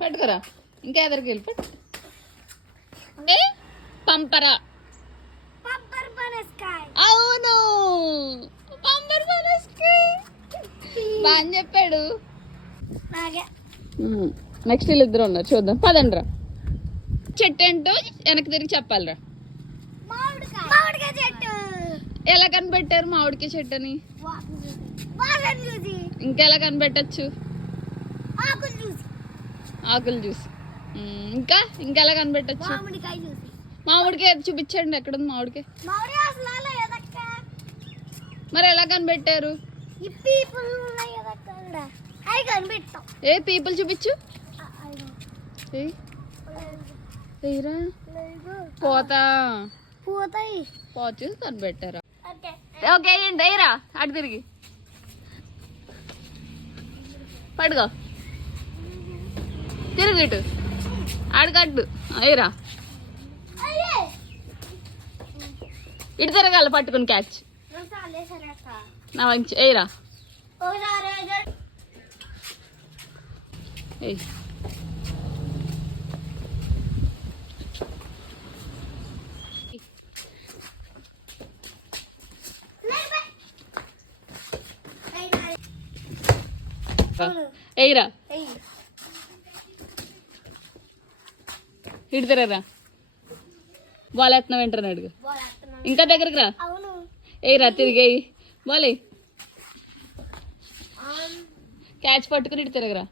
పట్టుకురా ఇంకా ఎదరికి వెళ్ళి పట్టు పంపరా అవును పంపర్ పనస్కాయ్ బాగా చెప్పాడు నెక్స్ట్ వీళ్ళిద్దరు ఉన్నారు చూద్దాం పదండి రా చెట్టు ఏంటో వెనక్కి తిరిగి చెప్పాలిరా ఎలా కనిపెట్టారు మామిడికాయ చెట్టు అని ఇంకెలా కనిపెట్టచ్చు ఆకులు చూసి ఇంకా ఇంకెలా కనిపెట్టచ్చు మామిడికాయ చూపించండి ఎక్కడుంది మామిడికాయ మరి ఎలా కనిపెట్టారు ఏ పీపుల్ చూపించు పోతా చూసి కనిపెట్టారా ఓకే ఏంటి అయ్యరా అటు తిరిగి పడుకో తిరుగు ఇటు ఆడకట్టు అయ్యరా ఇటు తిరగాలి పట్టుకుని క్యాచ్ నా వంచి ఎయ్యరా ఎయ్ ఎయ్యరా ఇటు తిరగరా బాల్ ఎత్తున్నావు వెంటనే అడుగు ఇంకా దగ్గరికి రా ఎయ్యరా తిరిగి బాల్ క్యాచ్ పట్టుకుని ఇటు తిరగరా